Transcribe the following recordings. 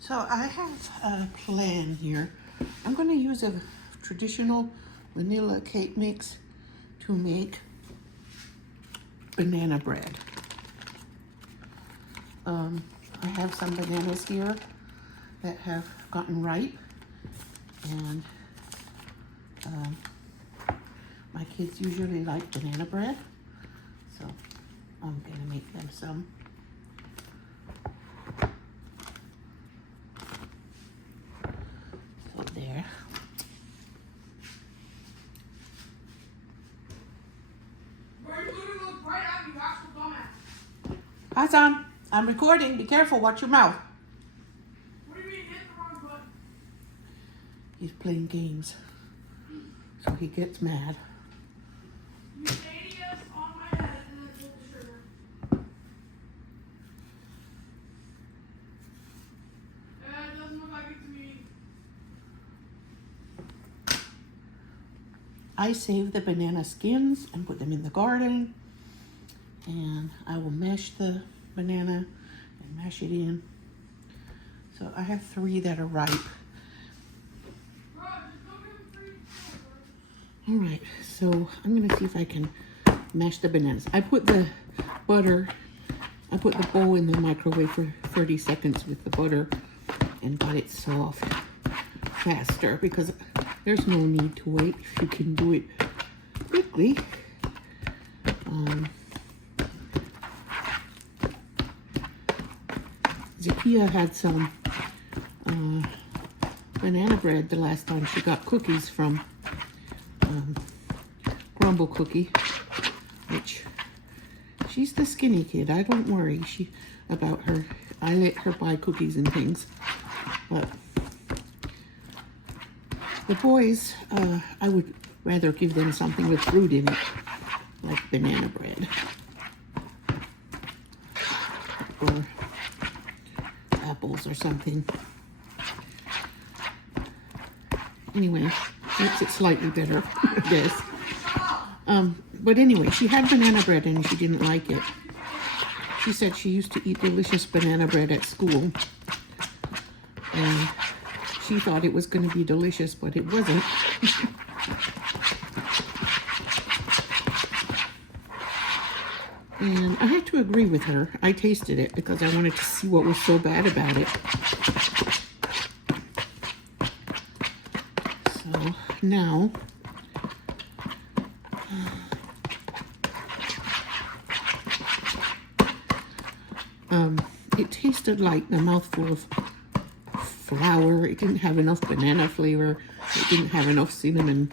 So I have a plan here. I'm going to use a traditional vanilla cake mix to make banana bread. I have some bananas here that have gotten ripe, and my kids usually like banana bread, so I'm going to make them some. So there. Hi, son. I'm recording. Be careful. Watch your mouth. What do you mean hit the wrong button? He's playing games, so he gets mad. You say yes on my head and then pull the trigger. It doesn't look like it to me. I save the banana skins and put them in the garden, and I will mash the banana and mash it in. So I have 3 that are ripe. Bro, just go get the free. All right, so I'm gonna see if I can mash the bananas. I put the bowl in the microwave for 30 seconds with the butter and got it soft faster because there's no need to wait if you can do it quickly. Zakia had some banana bread the last time she got cookies from Grumble Cookie, which she's the skinny kid. I don't worry about her. I let her buy cookies and things, but the boys, I would rather give them something with fruit in it, like banana bread or apples or something. Anyway, makes it slightly better, I guess. But anyway, she had banana bread and she didn't like it. She said she used to eat delicious banana bread at school, and she thought it was going to be delicious, but it wasn't. And I had to agree with her. I tasted it because I wanted to see what was so bad about it. So now, it tasted like a mouthful of flour. It didn't have enough banana flavor. It didn't have enough cinnamon.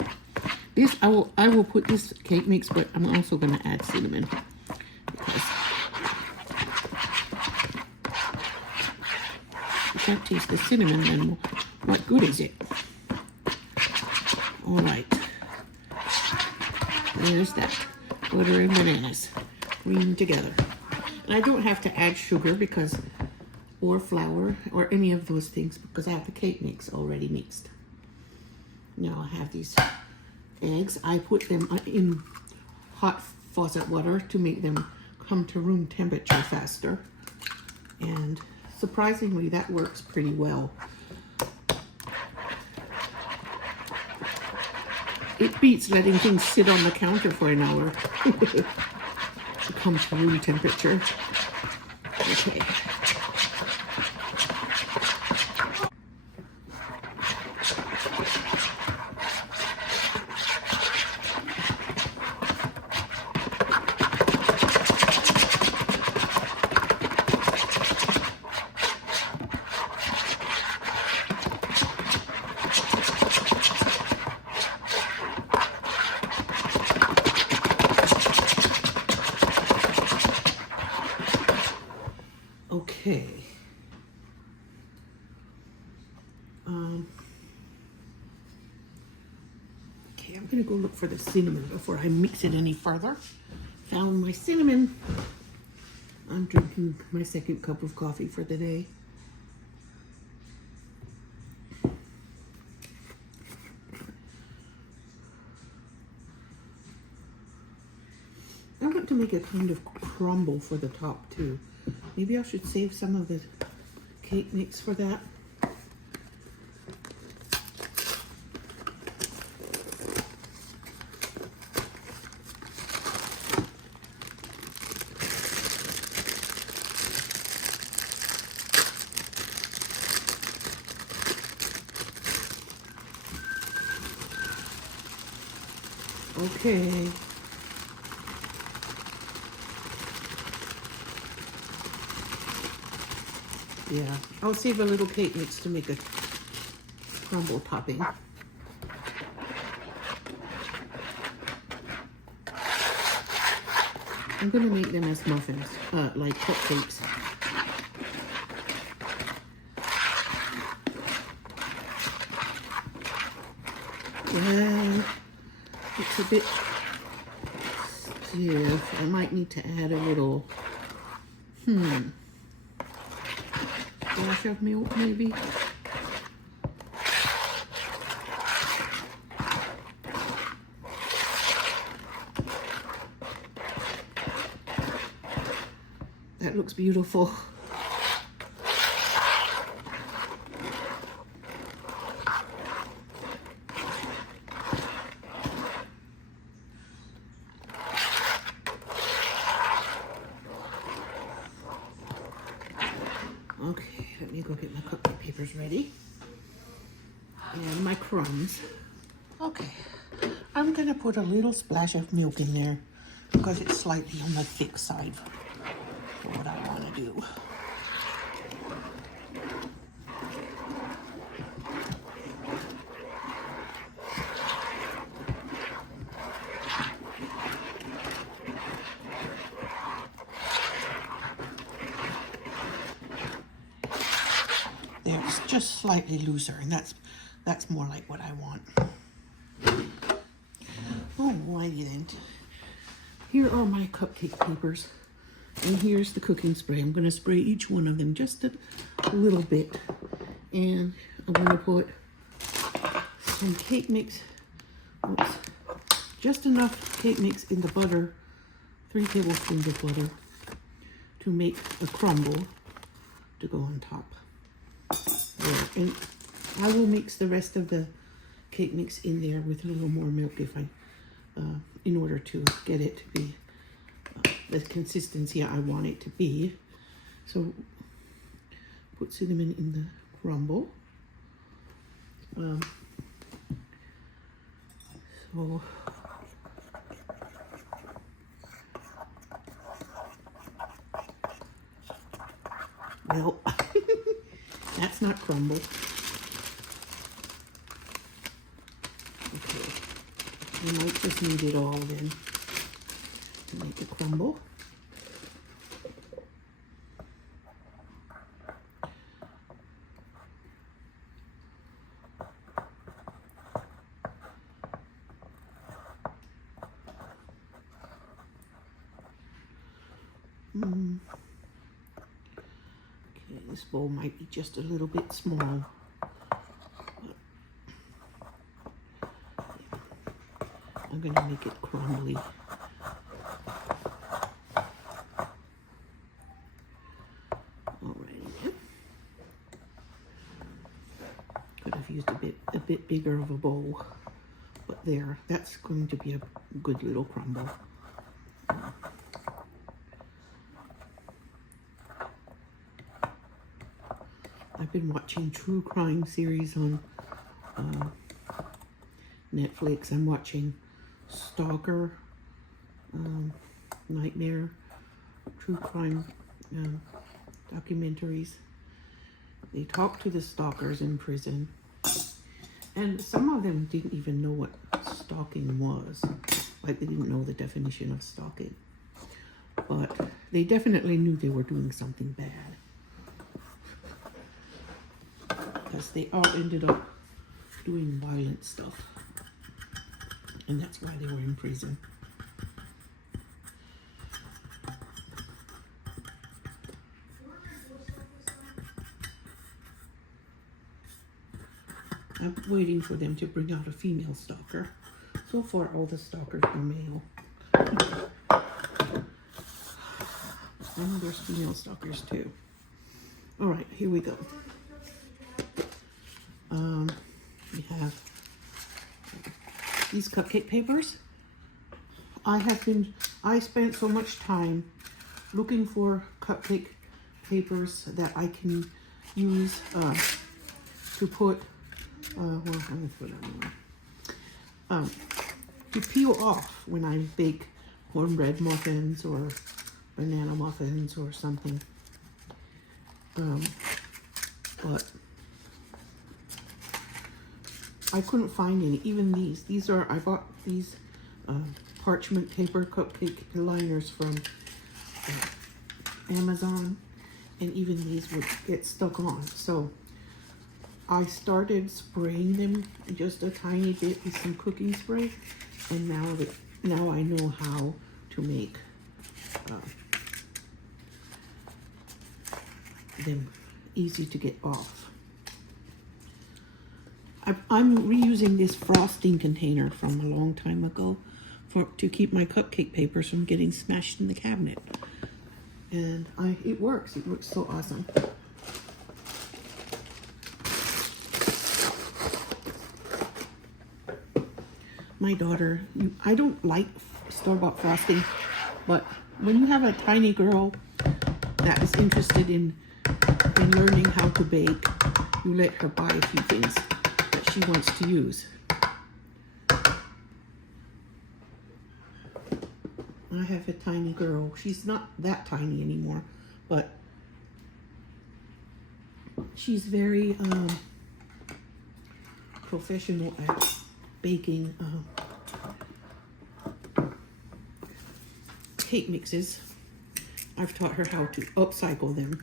This I will put this cake mix, but I'm also going to add cinnamon because if you can't taste the cinnamon, then what good is it? All right, there's that butter and bananas creamed together. And I don't have to add sugar or flour or any of those things because I have the cake mix already mixed. Now I have these eggs. I put them in hot faucet water to make them come to room temperature faster. And surprisingly, that works pretty well. It beats letting things sit on the counter for an hour to come to room temperature. Okay. Okay. Okay, I'm gonna go look for the cinnamon before I mix it any further. Found my cinnamon. I'm drinking my 2nd cup of coffee for the day. I want to make a kind of crumble for the top too. Maybe I should save some of the cake mix for that. Okay. Yeah, I'll save a little cake mix to make a crumble topping. I'm gonna make them as muffins, like cupcakes. Well, it's a bit stiff. I might need to add a little, dash of milk maybe. That looks beautiful. Okay, let me go get my cupcake papers ready. And my crumbs. Okay, I'm gonna put a little splash of milk in there because it's slightly on the thick side for what I wanna do. There, it's just slightly looser, and that's more like what I want. Alrighty then. Here are my cupcake papers, and here's the cooking spray. I'm gonna spray each one of them just a little bit, and I'm gonna put some cake mix. Oops, just enough cake mix in the butter, 3 tablespoons of butter, to make a crumble to go on top. There. And I will mix the rest of the cake mix in there with a little more milk if I, in order to get it to be the consistency I want it to be. So put cinnamon in the crumble. Well, that's not crumble. Okay, I might just need it all then to make a crumble. Okay, this bowl might be just a little bit small. I'm going to make it crumbly. Alrighty then. Could have used a bit bigger of a bowl, but there, that's going to be a good little crumble. I've been watching true crime series on Netflix. I'm watching Stalker, Nightmare, true crime documentaries. They talk to the stalkers in prison, and some of them didn't even know what stalking was. Like, they didn't know the definition of stalking, but they definitely knew they were doing something bad, because they all ended up doing violent stuff, and that's why they were in prison. I'm waiting for them to bring out a female stalker. So far, all the stalkers are male. And there's female stalkers too. All right, here we go. We have these cupcake papers. I spent so much time looking for cupcake papers that I can use to put, well, I'm gonna put it on. to peel off when I bake cornbread muffins or banana muffins or something. But I couldn't find any. Even these. I bought these parchment paper cupcake liners from Amazon, and even these would get stuck on. So I started spraying them just a tiny bit with some cooking spray, and now I know how to make them easy to get off. I'm reusing this frosting container from a long time ago to keep my cupcake papers from getting smashed in the cabinet. And it works. It works so awesome. My daughter, I don't like store-bought frosting, but when you have a tiny girl that is interested in learning how to bake, you let her buy a few things that she wants to use. I have a tiny girl. She's not that tiny anymore, but she's very professional at baking cake mixes. I've taught her how to upcycle them.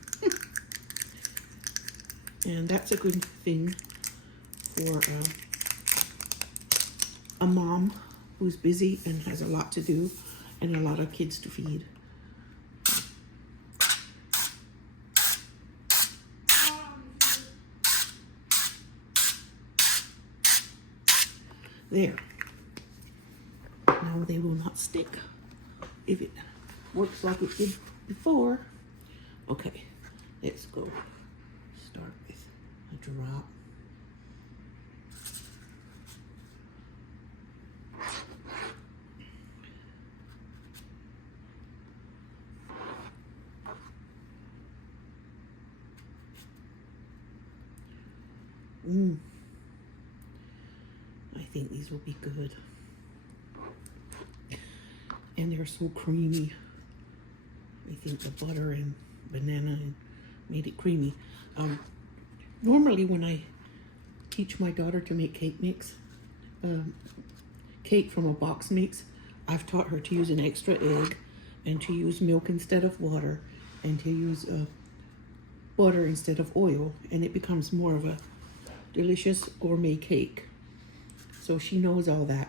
And that's a good thing for a mom who's busy and has a lot to do and a lot of kids to feed. There. Now they will not stick if it works like it did before. Okay, let's go. Start with a drop. I think these will be good. And they're so creamy. I think the butter and banana made it creamy. Normally when I teach my daughter to make cake mix, cake from a box mix, I've taught her to use an extra egg and to use milk instead of water and to use butter instead of oil, and it becomes more of a delicious gourmet cake. So she knows all that.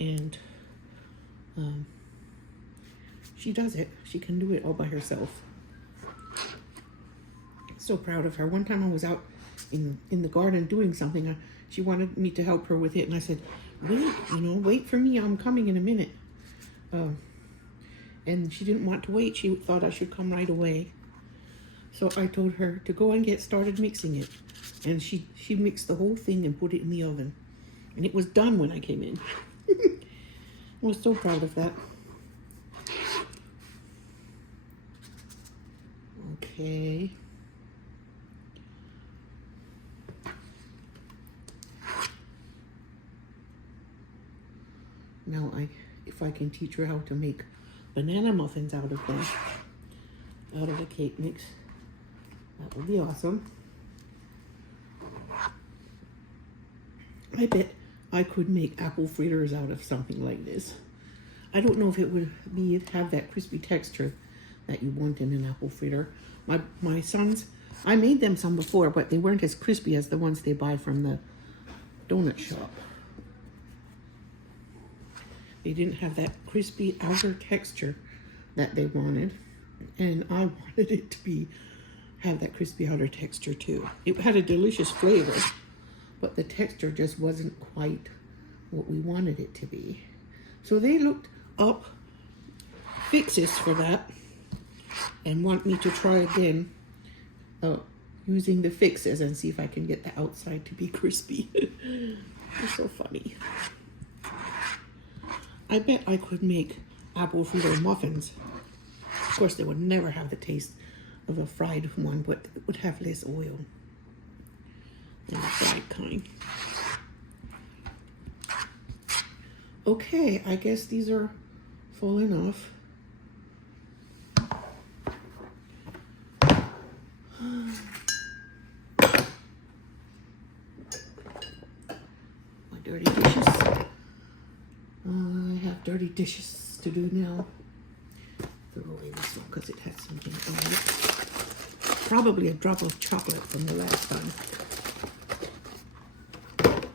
And she does it. She can do it all by herself. So proud of her. One time I was out in the garden doing something. She wanted me to help her with it, and I said, wait for me. I'm coming in a minute. And she didn't want to wait. She thought I should come right away. So I told her to go and get started mixing it. And she mixed the whole thing and put it in the oven. And it was done when I came in. I was so proud of that. Okay. Now if I can teach her how to make banana muffins out of them, out of the cake mix, that would be awesome. I bet I could make apple fritters out of something like this. I don't know if it would have that crispy texture that you want in an apple fritter. My sons, I made them some before, but they weren't as crispy as the ones they buy from the donut shop. They didn't have that crispy outer texture that they wanted, and I wanted it to have that crispy outer texture too. It had a delicious flavor, but the texture just wasn't quite what we wanted it to be. So they looked up fixes for that and want me to try again using the fixes and see if I can get the outside to be crispy. It's so funny. I bet I could make apple fritter muffins. Of course, they would never have the taste of a fried one, but it would have less oil than the fried kind. Okay, I guess these are full enough. My dirty dishes. I have dirty dishes to do now. Throw away this one because it has something on it. Probably a drop of chocolate from the last time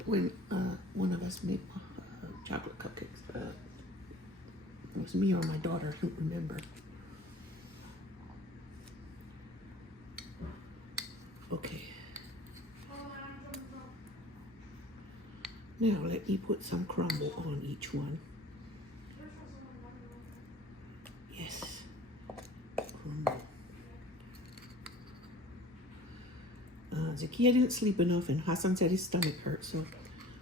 when one of us made chocolate cupcakes. It was me or my daughter, I don't remember. Okay. Now let me put some crumble on each one. Yes. Crumble. Zakia didn't sleep enough and Hassan said his stomach hurt, so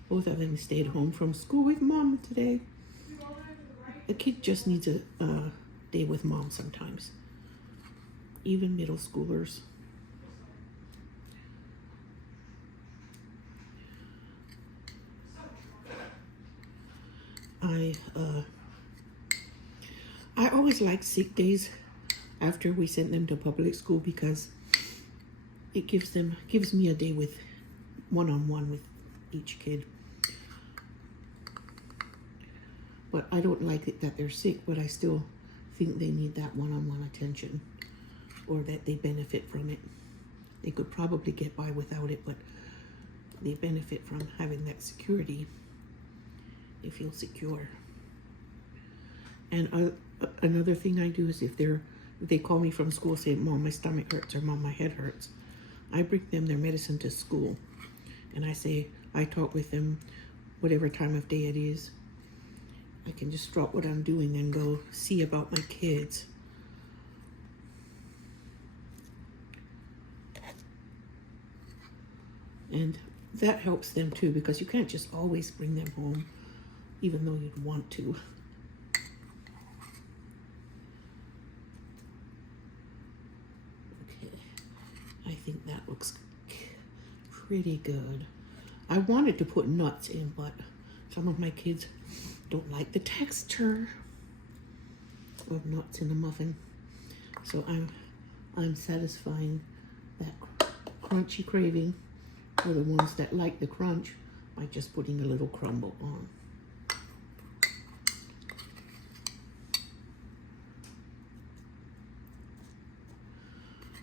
both of them stayed home from school with mom today. The kid just needs a day with mom sometimes. Even middle schoolers. I always like sick days after we sent them to public school because it gives me a day with one-on-one with each kid. But I don't like it that they're sick, but I still think they need that one-on-one attention, or that they benefit from it. They could probably get by without it, but they benefit from having that security. They feel secure. And another thing I do is if they call me from school saying, Mom, my stomach hurts, or Mom, my head hurts, I bring them their medicine to school. And I talk with them whatever time of day it is. I can just drop what I'm doing and go see about my kids. And that helps them too, because you can't just always bring them home, even though you'd want to. Okay, I think that looks pretty good. I wanted to put nuts in, but some of my kids don't like the texture of nuts in a muffin. So I'm satisfying that crunchy craving for the ones that like the crunch by just putting a little crumble on.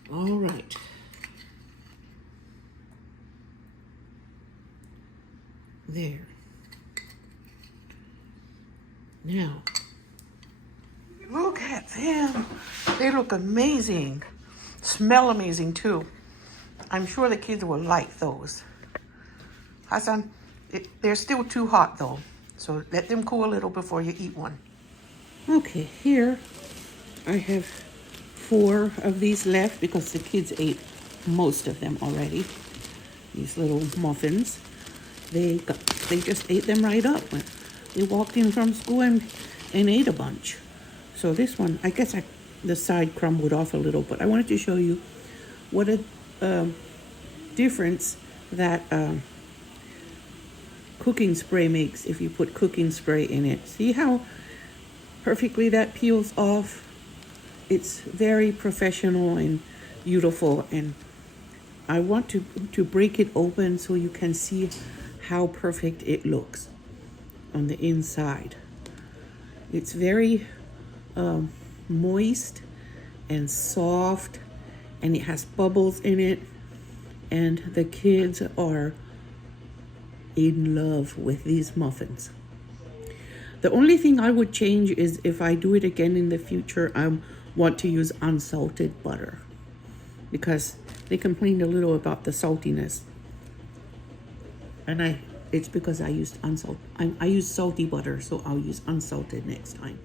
All right. There. Now, look at them. They look amazing. Smell amazing too. I'm sure the kids will like those. Hassan, they're still too hot though, so let them cool a little before you eat one. Okay, here I have 4 of these left because the kids ate most of them already. These little muffins. They just ate them right up. They walked in from school and ate a bunch. So this one, I guess the side crumbled off a little, but I wanted to show you what a difference that cooking spray makes if you put cooking spray in it. See how perfectly that peels off? It's very professional and beautiful, and I want to break it open so you can see how perfect it looks on the inside. It's very moist and soft, and it has bubbles in it, and the kids are in love with these muffins. The only thing I would change is if I do it again in the future, I want to use unsalted butter, because they complained a little about the saltiness, and it's because I used I used salty butter, so I'll use unsalted next time.